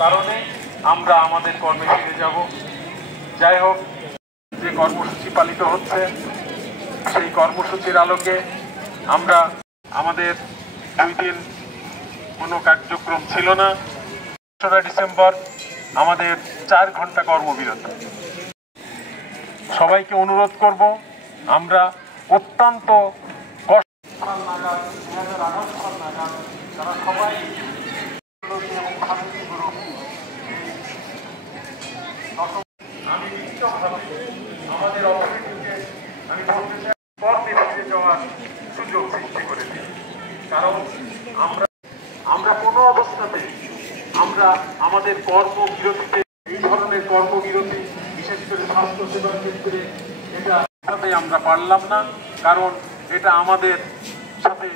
কারণে আমরা আমাদের কর্মে ফিরে যাব। যাই হোক, যে কর্মসূচি পালিত হচ্ছে সেই কর্মসূচির আলোকে আমরা আমাদের 2 দিন কোনো কার্যক্রম ছিল না। 2রা ডিসেম্বর আমাদের 4 ঘন্টা কর্মবিরতি। সবাইকে অনুরোধ করব, আমরা অত্যন্ত তারা সবাই আমি নিশ্চিতভাবে আমাদের অর্থনীতিকে আমি বলতে চাই কর্মে ফিরে যাওয়ার সুযোগ সৃষ্টি করে দিই। কারণ আমরা কোনো অবস্থাতে আমরা আমাদের কর্মবিরতিতে এই ধরনের কর্মবিরতি বিশেষ করে স্বাস্থ্যসেবার ক্ষেত্রে এটা আমরা পারলাম না, কারণ এটা আমাদের সাথে।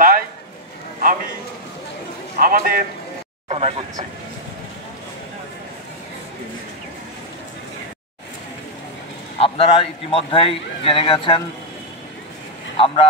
তাই আমি আমাদের প্রার্থনা করছি। আপনারা ইতিমধ্যেই জেনে গেছেন আমরা